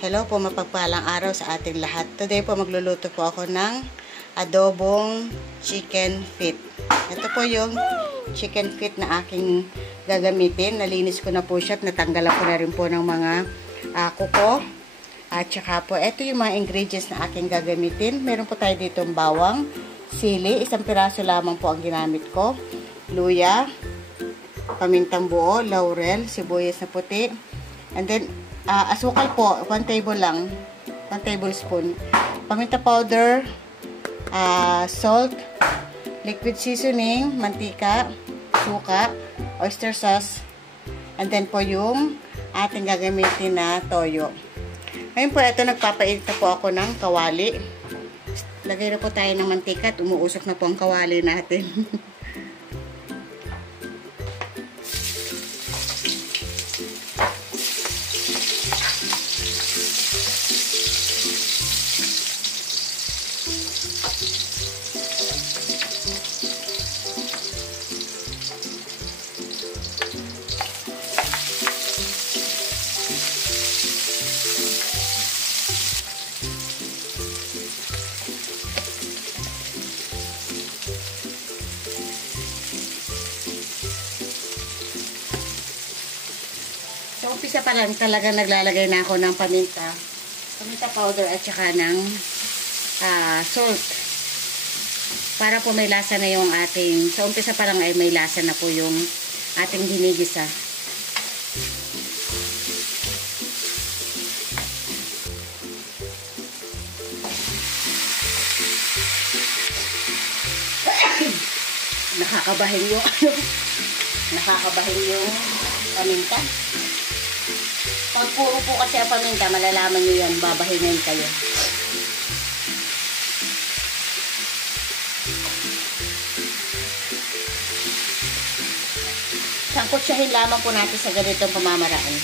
Hello po, mapagpalang araw sa ating lahat. Today po magluluto po ako ng adobong chicken feet. Ito po yung chicken feet na aking gagamitin. Nalinis ko na po siya at natanggalan ko na rin po ng mga kuko. At saka po, ito yung mga ingredients na aking gagamitin. Meron po tayo ditong bawang, sili, isang piraso lamang po ang ginamit ko. Luya, pamintang buo, laurel, sibuyas na puti. And then, asukal po, 1 tablespoon. Paminta powder, salt, liquid seasoning, mantika, suka, oyster sauce, and then po yung ating gagamitin na toyo. Ngayon po, ito nagpapainit na po ako ng kawali. Lagay na po tayo ng mantika at umuusok na po ang kawali natin. So, umpisa pa lang talaga naglalagay na ako ng paminta powder at saka ng salt. Para po may lasa na yung ating, so umpisa pa lang ay may lasa na po yung ating ginigisa. Nakakabahin yung paminta. Pag puro po kasi ang paminta, malalaman nyo yan, babahinin kayo. Sangkutsahin lamang po natin sa ganitong pamamaraan.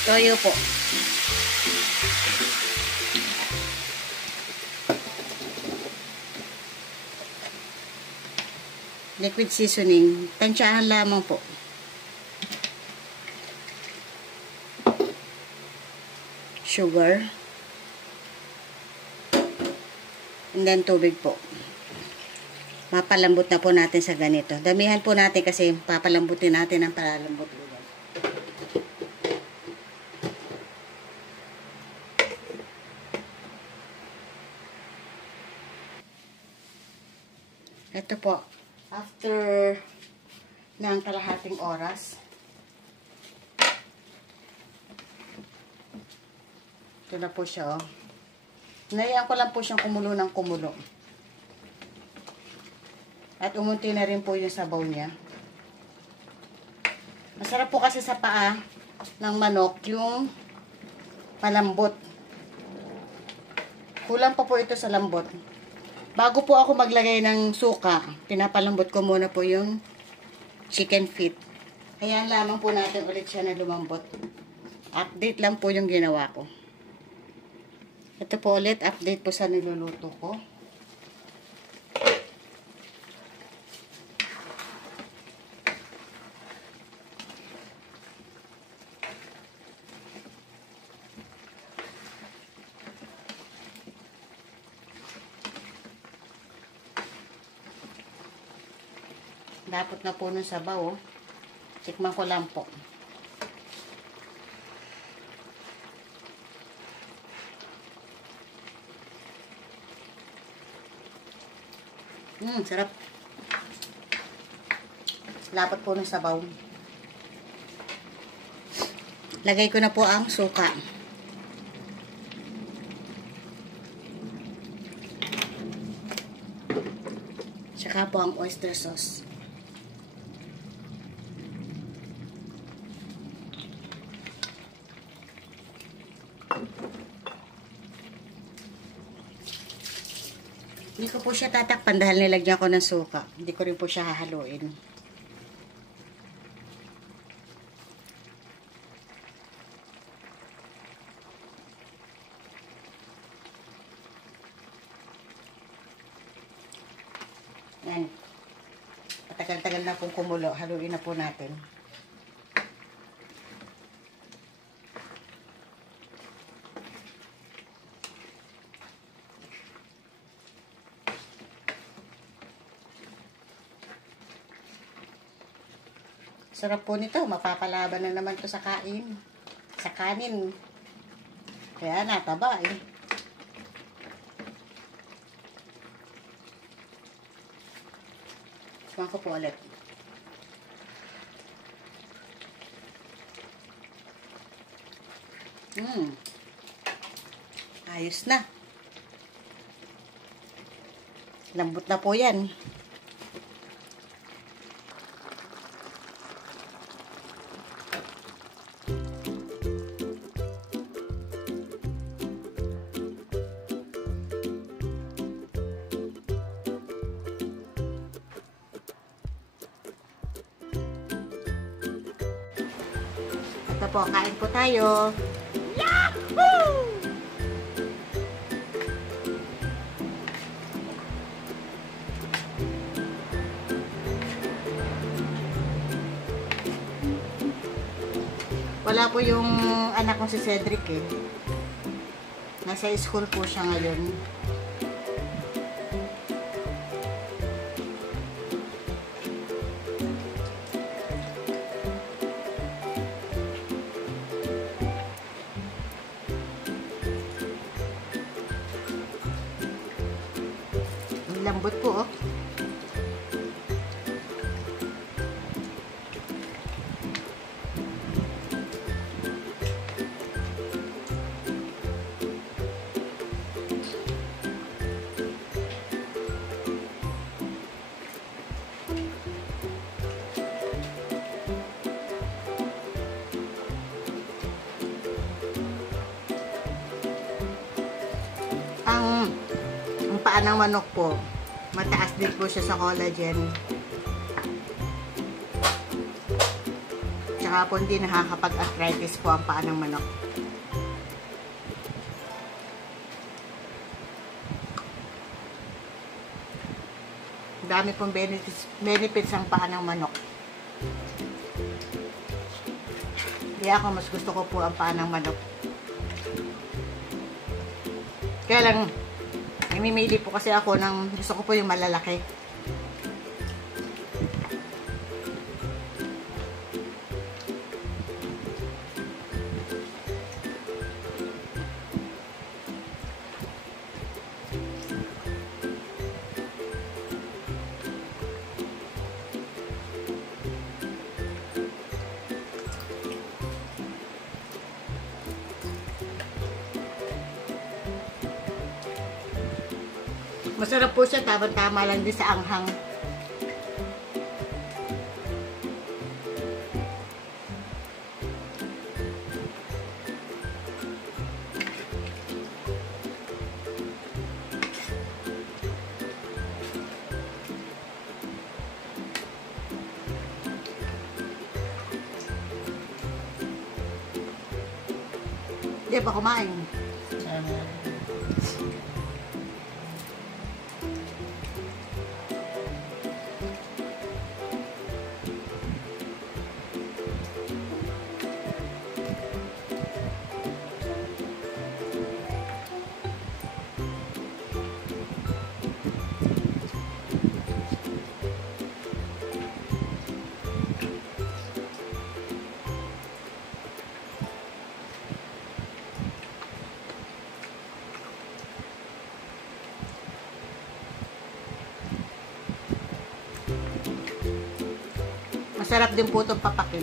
Toyo po. Liquid seasoning. Tansyahan lamang po. Sugar. And then tubig po. Mapalambot na po natin sa ganito. Damihan po natin kasi papalambutin natin ang palalambot. Ito po, after ng kalahating oras, ito na po siya, oh. Naiyan ko lang po siyang kumulo ng kumulo. At umunti na rin po yung sabaw niya. Masarap po kasi sa paa ng manok yung malambot. Kulang pa po ito sa lambot. Bago po ako maglagay ng suka, pinapalambot ko muna po yung chicken feet. Kaya lamang po natin ulit siya na lumambot. Update lang po yung ginawa ko. Ito po ulit, update po sa niluluto ko. Dapat na po ng sabaw, oh. Tikman ko lang po. Sarap. Lapot po ng sabaw. Lagay ko na po ang suka. Tsaka po ang oyster sauce. Hindi ko po siya tatakpan dahil nilagyan ko ng suka. Hindi ko rin po siya hahaluin. Yan. Patagal-tagal na pong kumulo. Haluin na po natin. Sarap po nito. Mapapalaban na naman to sa kain. Sa kanin. Kaya nataba eh. Suman ko po ulit. Ayos na. Lambot na po yan. Ito po, kain po tayo. Yahoo! Wala po yung anak ko si Cedric eh. Nasa school po siya ngayon. Lambot po, oh. Ang paa ng manok po, mataas din po siya sa collagen. Tsaka po hindi nakakapag-arthritis po ang paa ng manok. Dami pong benefits ang paa ng manok. Kaya ako mas gusto ko po ang paa ng manok. Kaya lang, namimili po kasi ako ng gusto ko po yung malalaki. Masarap po siya, tama-tama lang din sa anghang. Hindi pa kumain. Masarap din po itong papakin.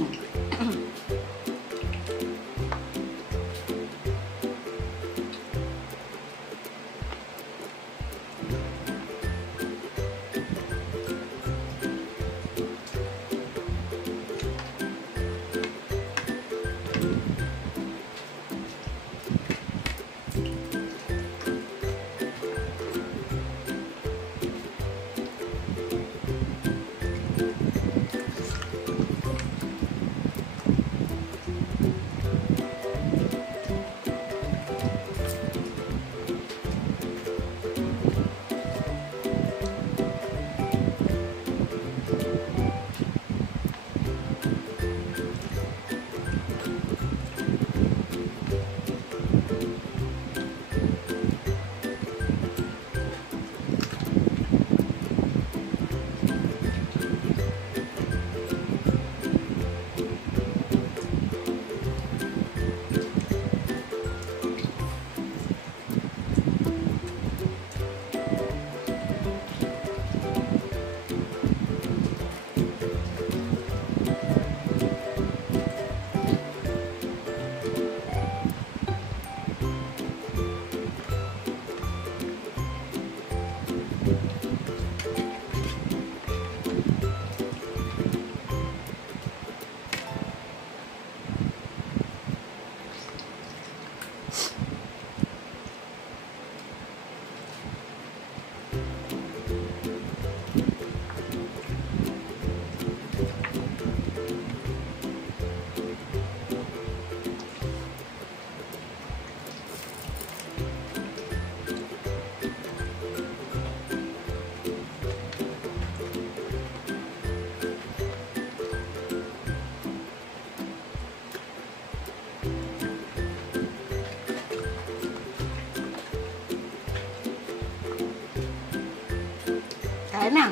Kaya na.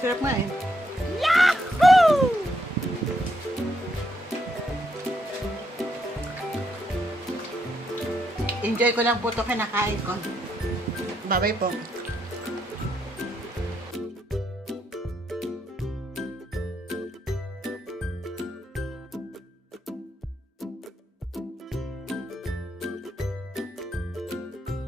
Sarap nga eh. Yahoo! Enjoy ko lang po ito kinakain ko. Bye-bye po.